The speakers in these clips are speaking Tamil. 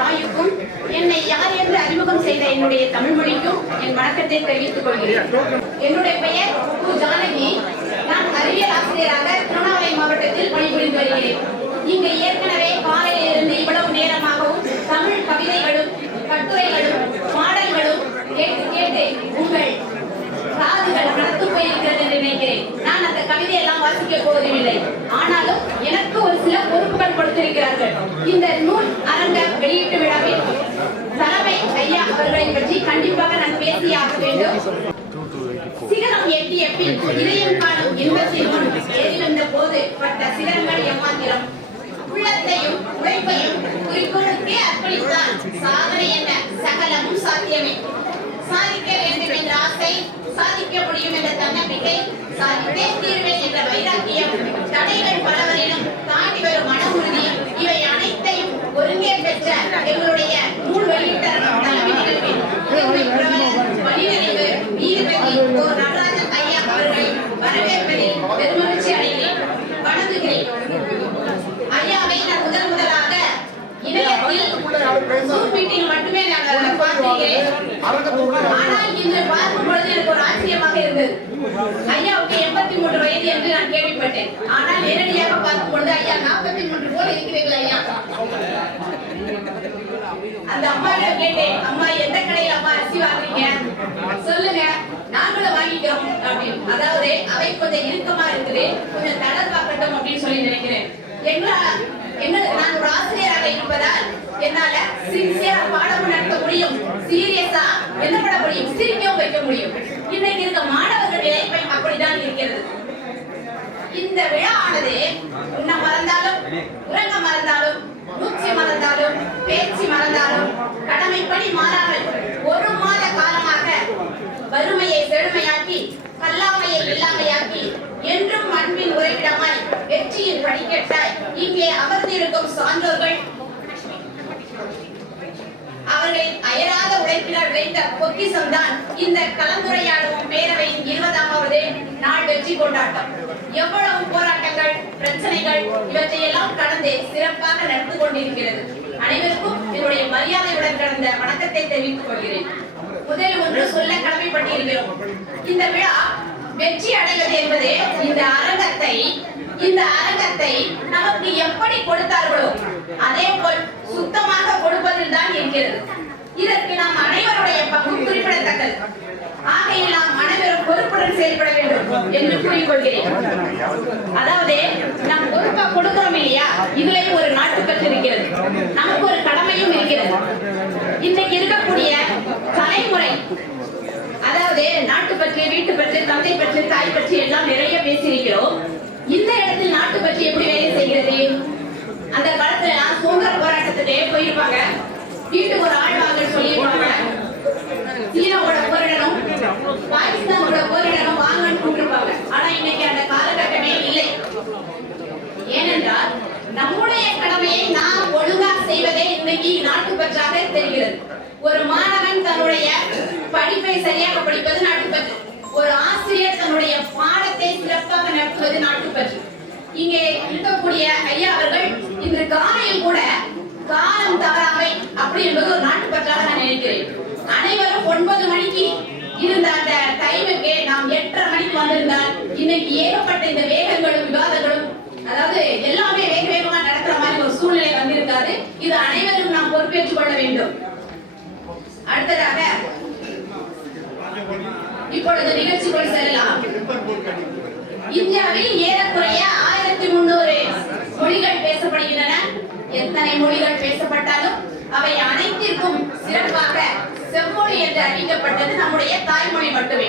தாயுக்கும் என்னை யார் என்று அறிமுகம் செய்த என்னுடைய தமிழ் மொழிக்கும் என் வணக்கத்தை தெரிவித்துக் கொள்கிறேன். என்னுடைய பெயர் கு. ஜானகி. நான் அறிவியல் ஆசிரியராக திருவண்ணாமலை மாவட்டத்தில் பணிபுரிந்து வருகிறேன். இங்கு ஏற்கனவே காலையிலிருந்து இவ்வளவு நேரமாகவும் தமிழ் கவிதைகளும் கட்டுரைகளும் பாடல்களும் கேட்டு கேட்டு உங்கள் காதுகள் நடத்து போயிருக்கிறது என்று நினைக்கிறேன். நான் அந்த கவிதையெல்லாம் வாசிக்க போவதில்லை. ஆனாலும் எனக்கு ஒரு சில பொறுப்புகள் கொடுத்திருக்கிறார்கள். இந்த நூல் அரங்க வெளியீட்டு விழாவில் தலைமை ஐயா அவர்களை பற்றி கண்டிப்பாக நான் பேசியாக வேண்டும். சிகரம் எட்டிய பின் இதயம் காணும் இன்பத்தின் முன் ஏறி வந்த போது பட்ட சிகரங்கள் எம்மாத்திரம் உள்ளத்தையும் உழைப்பையும் குறிக்கோளுக்கே அர்ப்பணித்தான் சாதனை என்ன சகலமும் சாத்தியமே. சாதிக்க வேண்டும் என்ற ஆசை, சாதிக்க முடியும் என்ற தன்னம்பிக்கை, சாதித்தே தீர்வேன் என்ற வைராக்கியம், தடைகள் பலவரிலும் தாண்டி வரும் மன உறுதி, இவை அனைத்தையும் ஒருங்கே பெற்ற எங்களுடைய நூல் வெளியீட்டரங்கம் தலைமை நிகழ்வில் வழிநெறிவு நீதிபதி ஓ. நடராஜன் ஐயா அவர்களை வரவேற்பதில் பெருமகிழ்ச்சி அடைகிறேன், வணங்குகிறேன். ஐயாவை நான் முதலாக இணையத்தில் மட்டுமே நாங்கள் பார்க்கிறேன். ஆனால் இன்று பார்க்கும் பொழுது எனக்கு ஒரு ஆச்சரியமாக இருந்தது. ஐயாவுக்கு 83 வயது என்று நான் கேள்விப்பட்டேன். ஆனால் நேரடியாக பார்க்கும் பொழுது ஐயா 43 போல இருக்கிறீர்கள் ஐயா. அந்த அம்மாவிடம் கேட்டேன், அம்மா எந்த கடையில் அம்மா அரிசி வாங்குறீங்க சொல்லுங்க, நாங்களும் வாங்கிக்கிறோம் அப்படின்னு. அதாவது அவை கொஞ்சம் இறுக்கமா இருக்குது, கொஞ்சம் தடர் பார்க்கட்டும் அப்படின்னு சொல்லி நினைக்கிறேன். நான் ஒரு ஆசிரியராக இருப்பதால் என்னால சின்சியரா பாடமும் நடத்த முடியும், சீரியஸா என்ன பண்ண முடியும், சிரிக்கவும் வைக்க முடியும். இன்னைக்கு இருக்க மாணவர்கள் நிலைமை அப்படிதான் இருக்கிறது. இந்த விழா ஆனது உன்ன மறந்தாலும் உறங்க மறந்தாலும் மூச்சு மறந்தாலும் பேச்சு மறந்தாலும் கடமைப்படி மாறாமல் ஒரு மாத காலமாக வறுமையை செழுமையாக்கி கல்லாமையை இல்லாமையாக்கி என்றும் அன்பின் உறைவிடமாய் வெற்றியின் படிக்கட்டாய் இங்கே அமர்ந்திருக்கும் சான்றோர்கள் அவர்களின் அயராத உழைப்பினால் விளைந்த பொக்கிஷம் தான் இந்த கலந்துரையாடும் பேரவையின் 20வது நாள் வெற்றி கொண்டாட்டம். எவ்வளவு போராட்டங்கள், பிரச்சனைகள் இவற்றையெல்லாம் கடந்து சிறப்பாக நடந்து கொண்டிருக்கிறது. அனைவருக்கும் என்னுடைய மரியாதையுடன் கடந்த வணக்கத்தை தெரிவித்துக் கொள்கிறேன். முதல் ஒன்று சொல்ல கடமைப்பட்டிருக்கிறோம். இந்த விழா வெற்றி அடைவது என்பது இந்த அரங்கத்தை நமக்கு எப்படி கொடுத்தார்களோ அதே போல் சுத்தமாக கொடுப்பதில் தான் இருக்கிறது. இதற்கு நாம் அனைவருடைய பங்கு குறிப்பிடத்தக்கது. ஆகையில் நாம் அனைவரும் பொறுப்புடன் செயல்பட வேண்டும் என்று கூறிக்கொள்கிறேன். அதாவது நாம் பொறுப்பா கொடுக்கிறோம் இல்லையா, இதுலயும் ஒரு நாட்டுப்பற்று இருக்கிறது, நமக்கு ஒரு கடமையும் இருக்கிறது. இன்னைக்கு இருக்கக்கூடிய தலைமுறை அதாவது நாட்டுப்பற்று, வீட்டுப்பற்று, தந்தை பற்று, தாய் பற்றி எல்லாம் நிறைய பேசியிருக்கிறோம். இந்த இடத்தில் நாட்டு பற்றி எப்படி வேலை செய்கிறது? அந்த காலத்துல சுதந்திர போராட்டத்துக்கு போயிருப்பாங்க, வீட்டுக்கு ஒரு ஆள் வாங்க சொல்லியிருப்பாங்க. சீனாவோட போரிடணும், பாகிஸ்தானோட போரிடணும் வாங்கன்னு கூப்பிட்டுருப்பாங்க. ஆனா இன்னைக்கு அந்த காலகட்டமே இல்லை. ஏனென்றால் நம்முடைய கடமையை நாம் ஒழுங்கா செய்வதே இன்னைக்கு நாட்டுப்பற்றாக தெரிகிறது. ஒரு மாணவன் தன்னுடைய படிப்பை சரியாக படிப்பது நாட்டுப்பற்று, ஒரு ஆசிரியர் தன்னுடைய பாடத்தை சிறப்பாக நடத்துவது நாட்டுப்பற்று. இங்கே இருக்கக்கூடிய ஐயா அவர்கள் இன்று காலையில் கூட காலம் தவறாமை அப்படி என்பது ஒரு நாட்டுப்பற்றாக நான் நினைக்கிறேன். அனைவரும் 9 மணிக்கு இருந்த அந்த டைமுக்கு நாம் 8:30 மணிக்கு வந்திருந்தால் இன்னைக்கு ஏகப்பட்ட இந்த வேகங்களும் விவாதங்களும், அதாவது எல்லாமே வேக வேகமா நடக்கிற மாதிரி ஒரு சூழ்நிலை வந்திருக்காது. இது அனைவரும் நாம் பொறுப்பேற்றுக் கொள்ள வேண்டும். அடுத்ததாக இப்பொழுது நிகழ்ச்சிக்குள் செல்லலாம். இந்தியாவில் ஏறக்குறைய 1300 மொழிகள் பேசப்படுகின்றன. எத்தனை மொழிகள் பேசப்பட்டாலும் அவை அனைத்திற்கும் சிறப்பாக செம்மொழி என்று அறிவிக்கப்பட்டது நம்முடைய தாய்மொழி மட்டுமே.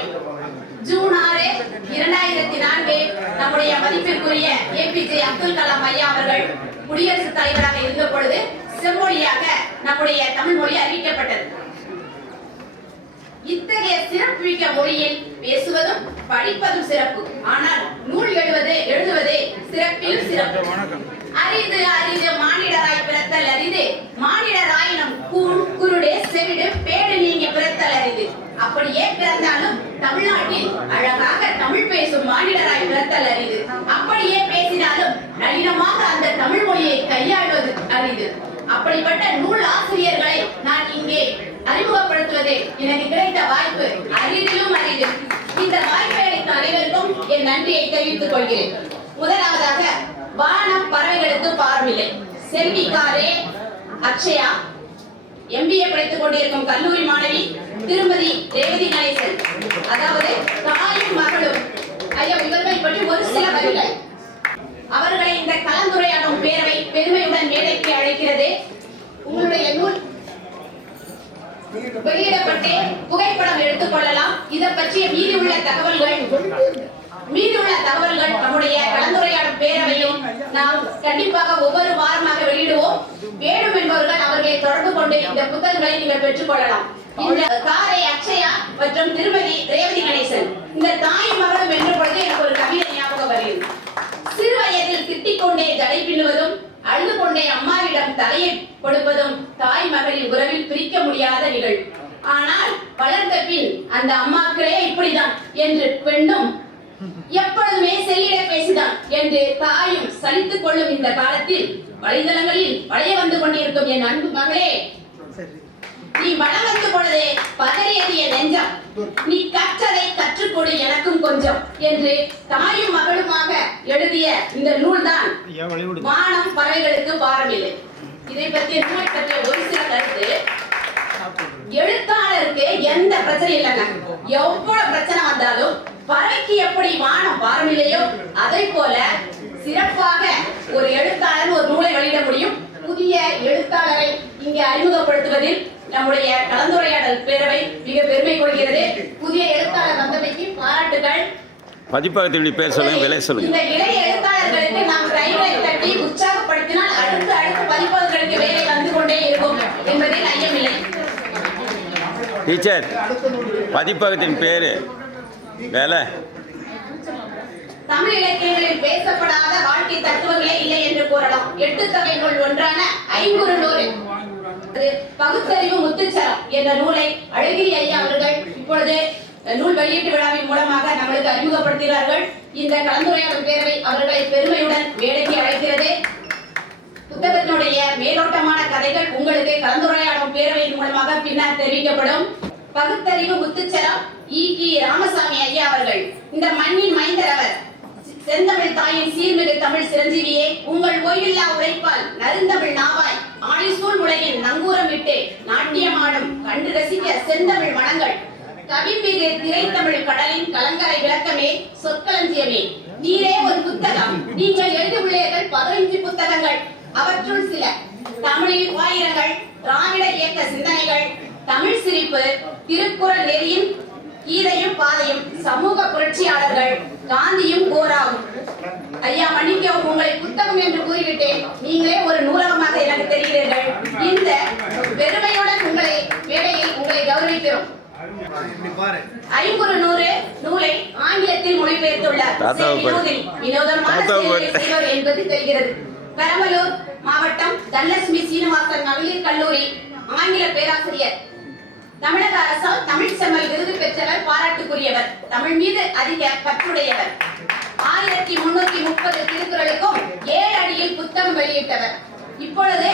ஜூன் 6, 2004 நம்முடைய மதிப்பிற்குரிய APJ அப்துல் கலாம் ஐயா அவர்கள் குடியரசுத் தலைவராக இருந்த பொழுது செம்மொழியாக நம்முடைய தமிழ் மொழி அறிவிக்கப்பட்டது. இத்தகைய சிறப்புமிக்க மொழியில் பேசுவதும் படிப்பதும் சிறப்பு. ஆனால் நூல் எழுதுவதே சிறப்பிலும் சிறப்பு. அரிது அரிது மானிடராய் பிறத்தல் அரிது, மானிடராயினும் குருடே செவிடு பேடு நீங்கி பிறத்தல் அரிது. அப்படியே பிறந்தாலும் தமிழ்நாட்டில் அழகாக தமிழ் பேசும் மானிடராய் பிறத்தல் அரிது. அப்படியே பேசினாலும் நளினமாக அந்த தமிழ் மொழியை கையாள்வது அரிது. அப்படிப்பட்ட நூல் ஆசிரியர்களை நான் இங்கே அறிமுகப்படுத்துவது எனக்கு கிடைத்த வாய்ப்பு அரிதிலும் அரிது. இந்த வாய்ப்பை அளித்த அனைவருக்கும் என் நன்றியை தெரிவித்துக் கொள்கிறேன். முதலாவதாக வானம் பறவைகளுக்கு பார்வையில்லை செல்வி காரே அக்ஷயா MBA படித்துக் கொண்டிருக்கும் கல்லூரி மாணவி திருமதி ரேவதி கணேசன். அதாவது தாயும் மகளும். ஐயா, இவர்களை பற்றி ஒரு சில வரிகள். அவர்களை இந்த கலந்துரையாடும் பேரவை பெருமையுடன் மேடைக்கு அழைக்கிறது. உங்களுடைய நூல் வெளியிடப்பட்டு புகைப்படம் எடுத்துக் கொள்ளலாம். இதை பற்றிய மீதியுள்ள தகவல்கள் நம்முடைய கலந்துரையாடும் பேரவையில் நாம் கண்டிப்பாக ஒவ்வொரு வாரமாக வெளியிடுவோம். வேணும் என்பவர்கள் அவர்களை தொடர்பு கொண்டு இந்த புத்தகங்களை நீங்கள் பெற்றுக் கொள்ளலாம். இந்த காரை அக்ஷயா மற்றும் திருமதி ரேவதி கணேசன் இந்த தாய் மகளும் என்ற பொழுது எனக்கு ஒரு கவிதை ஞாபகம் வருகிறது. சிறு வயதில் திட்டிக் கொண்டே ஜடை பின்னுவதும் அழுது கொண்டே அம்மாவிடம் தலையை கொடுப்பதும் தாய் மகளின் உறவில் பிரிக்க முடியாத நிகழ்வு. ஆனால் வளர்ந்த பின் அந்த அம்மாக்களே இப்படிதான் என்று பெண்ணும் எப்பொழுதுமே செல்லிட பேசிதான் என்று தாயும் சலித்துக் கொள்ளும் இந்த காலத்தில் வலைதளங்களில் வளைய வந்து கொண்டிருக்கும் என் அன்பு மகளே, நீ வளம் வந்து பொழுதே பதறியது என் நெஞ்சம், நீ கற்றதை கற்றுக்கொடு எனக்கும் கொஞ்சம் என்று தாயும் மகளுமாக எழுதிய இந்த நூல்தான் வானம் பறவைகளுக்கு பாரமில்லை. இதை பற்றிய நூலை பற்றிய ஒரு சில கருத்து. எழுத்தாளருக்கு எந்த பிரச்சனை இல்லைங்க. எவ்வளவு பிரச்சனை வந்தாலும் பறவைக்கு எப்படி வானம் பாரமில்லையோ அதை போல சிறப்பாக ஒரு எழுத்தாளர் ஒரு நூலை வெளியிட முடியும். புதிய எழுத்தாளரை இங்கே அறிமுகப்படுத்துவதில் நம்முடைய கலந்துரையாடல் பேரவை மிக பெருமை கொள்கிறது. புதிய எழுத்தாளர் வந்தமைக்கு பாராட்டுகள். பதிப்பகத்தினுடைய பேர் சொல்லுங்க, விலை சொல்லுங்க. இந்த இளைய எழுத்தாளர்களுக்கு நாம் கைகளை தட்டி உற்சாகப்படுத்தினால் அடுத்து பதிப்பகங்களுக்கு வேலை வந்து கொண்டே இருக்கும் என்பதில் ஐயமில்லை. டீச்சர், பதிப்பகத்தின் பேரு வேலை. தமிழ் இலக்கியங்களில் பேசப்படாத வாழ்க்கை தத்துவங்களே இல்லை என்று கூறலாம். 8 தொகை நூல் ஒன்றான ஐங்குறுநூறு பகுத்தறிவு முத்துச்சரம் என்ற நூலை அழகிரி ஐயா அவர்கள் இப்பொழுது நூல் வெளியீட்டு விழாவின் மூலமாக நம்மளுக்கு அறிமுகப்படுத்துகிறார்கள். இந்த கலந்துரையாடல் பேரவை அவர்களை பெருமையுடன் மேடைக்கு அழைக்கிறது. புத்தகத்தினுடைய மேலோட்டமான கதைகள் உங்களுக்கு கலந்துரையாடும் பேரவையின் மூலமாக பின்னர் தெரிவிக்கப்படும். பகுத்தறிவு முத்துச்சரம் E.K. ராமசாமி ஐயா அவர்கள். இந்த மண்ணின் மைந்தர் அவர். செந்தமிழ் தாயின் சீர்மிகு தமிழ் சிரஞ்சீவியே, உங்கள் ஓய்வில்லா உழைப்பால் நறுந்தமிழ் நாவாய் ஆழிசூழ் உலகின் நங்கூரம் விட்டு நாட்டியமாடும் கண்டு ரசிக்க செந்தமிழ் மனங்கள் கவிமிகு திரைத்தமிழ் கடலின் கலங்கரை விளக்கமே சொற்களஞ்சியமே நீரே ஒரு புத்தகம். நீங்கள் எழுதியுள்ளீர்கள் 15 புத்தகங்கள். அவற்றுள் சில தமிழில் ஆயிரங்கள், திராவிட இயக்க சிந்தனைகள், தமிழ் சிரிப்பு, திருக்குறள் நெறியின் கீதையும் பாதையும், சமூக புரட்சியாளர்கள், காந்தியும் கோராவும். ஐயா மன்னிக்கவும், உங்களை புத்தகம் என்று கூறிவிட்டேன். நீங்களே ஒரு நூலகமாக எனக்கு தெரிகிறீர்கள். இந்த பெருமையுடன் உங்களை கௌரவிக்கிறோம். ஐங்குறுநூறு நூலை ஆங்கிலத்தில் மொழிபெயர்த்துள்ளார் என்பது தெரிகிறது. பெரம்பலூர் மாவட்டம் தனலட்சுமி சீனிவாசன் மகளிர் கல்லூரி ஆங்கில பேராசிரியர். தமிழக அரசால் தமிழ் செம்மல் விருது பெற்றவர், பாராட்டுக்குரியவர். தமிழ் மீது அதிக பற்றுடையவர். 1330 திருக்குறளுக்கும் 7 அடியில் புத்தகம் வெளியிட்டவர். இப்பொழுது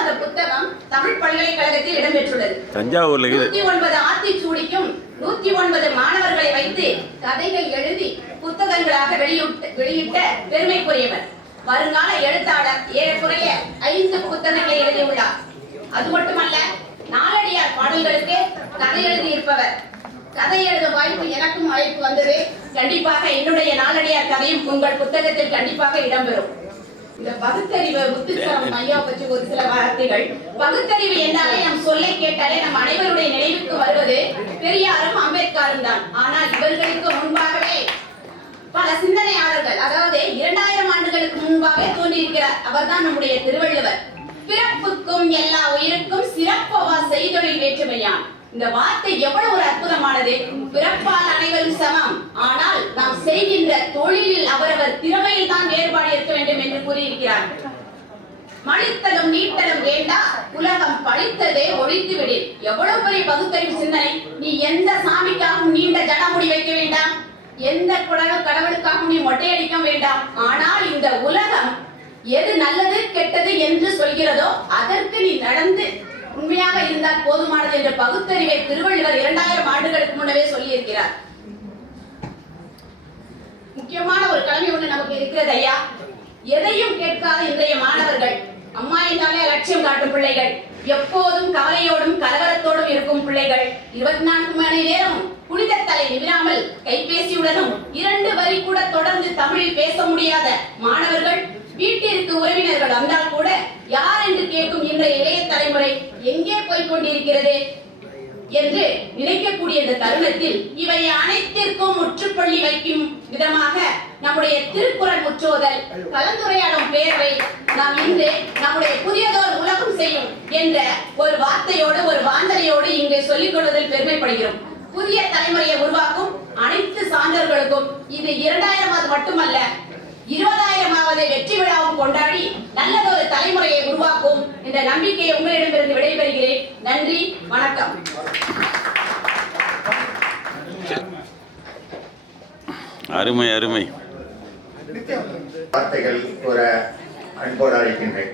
அந்த புத்தகம் தமிழ் பல்கலைக்கழகத்தில் இடம்பெற்றுள்ளது. 109 ஆத்திச்சூடிக்கும் 109 மாணவர்களை வைத்து கதைகள் எழுதி புத்தகங்களாக வெளியிட்ட பெருமைக்குரியவர். வருங்கால எழுத்தாளர். ஏறக்குறைய 5 புத்தகங்களை எழுதியுள்ளார். அது மட்டுமல்ல, நாலடியார் பாடல்களுக்கு கதை எழுதியிருப்பவர். கதை எழுத வாய்ப்பு எனக்கும் அழைப்பு வந்தது. கண்டிப்பாக என்னுடைய நாலடியார் கதையும் உங்கள் புத்தகத்தில் கண்டிப்பாக இடம்பெறும். இந்த பகுத்தறிவு முத்துச்சரம் ஐயா பற்றி ஒரு சில வார்த்தைகள். பகுத்தறிவு என்றாலே நம் சொல்லை கேட்டாலே நம் அனைவருடைய நினைவுக்கு வருவது பெரியாரும் அம்பேத்கரும் தான். ஆனால் இவர்களுக்கு முன்பாகவே பல சிந்தனையாளர்கள், அதாவது 2000 ஆண்டுகளுக்கு முன்பாகவே தோன்றியிருக்கிறார். அவர்தான் நம்முடைய திருவள்ளுவர். பிறப்புக்கும் எல்லா உயிருக்கும் சிறப்பவா செய்தொழில் வேற்றுமையான். இந்த வார்த்தை எவ்வளவு ஒரு அற்புதமானது. பிறப்பால் அனைவரும் சமம், ஆனால் நாம் செய்கின்ற தொழிலில் அவரவர் திறமையில் தான் வேறுபாடு இருக்க வேண்டும் என்று கூறியிருக்கிறார். மழித்தலும் நீட்டலும் வேண்டா, உலகம் பழித்ததே ஒழித்து விடு. எவ்வளவு பெரிய பகுத்தறிவு சிந்தனை. நீ எந்த சாமிக்காகவும் நீண்ட ஜடமுடி வைக்க வேண்டாம், எந்த கடவுளுக்காகவும் நீ மொட்டையடிக்க வேண்டாம். ஆனால் இந்த உலகம் எது நல்லது கெட்டது என்று சொல்கிறதோ அதற்கு நீ நடந்து உண்மையாக இருந்தால் போதுமானது என்ற பகுத்தறிவை திருவள்ளுவர் 2000 ஆண்டுகளுக்கு முன்னவே சொல்லியிருக்கிறார். முக்கியமான ஒரு கடமை ஒன்று நமக்கு இருக்கிறது ஐயா. எதையும் கேட்காத இன்றைய மாணவர்கள், அம்மா என்றாலே லட்சியம் காட்டும் பிள்ளைகள், எப்போதும் கவலையோடும் கலவரத்தோடும் இருக்கும் பிள்ளைகள், 24 மணி நேரம் புனித தலை நிமிராமல் கைபேசியுடனும் 2 வரி கூட தொடர்ந்து தமிழில் பேச முடியாத மாணவர்கள், வீட்டிற்கு உறவினர்கள் வந்தால் கூட யார் என்று கேட்கும் இன்றைய இளைய தலைமுறை எங்கே போய் கொண்டிருக்கிறது என்று நினைக்கக்கூடிய இந்த தருணத்தில் இவை அனைத்திற்கும் முற்றுப்புள்ளி வைக்கும் விதமாக நம்முடைய திருக்குறள் முற்றோதல் கலந்துரையாடும் பேரவை நாம் இன்று நம்முடைய புதியதோர் உலகம் செய்யும் என்ற ஒரு வார்த்தையோடு ஒரு வாஞ்சனையோடு இங்கு சொல்லிக் கொள்வதில் பெருமைப்படுகிறோம். புதிய தலைமுறையை உருவாக்கும் அனைத்து சான்றோர்களுக்கும் இது 2000வது மட்டுமல்ல 20,000வது வெற்றி விழாவும் கொண்டாடி நல்லதொரு தலைமுறையை உருவாக்கும் என்ற நம்பிக்கையை உங்களிடமிருந்து விடைபெறுகிறேன். நன்றி, வணக்கம். அருமை அருமை. வார்த்தைகள் கூற அன்போடு அழைக்கின்றேன்.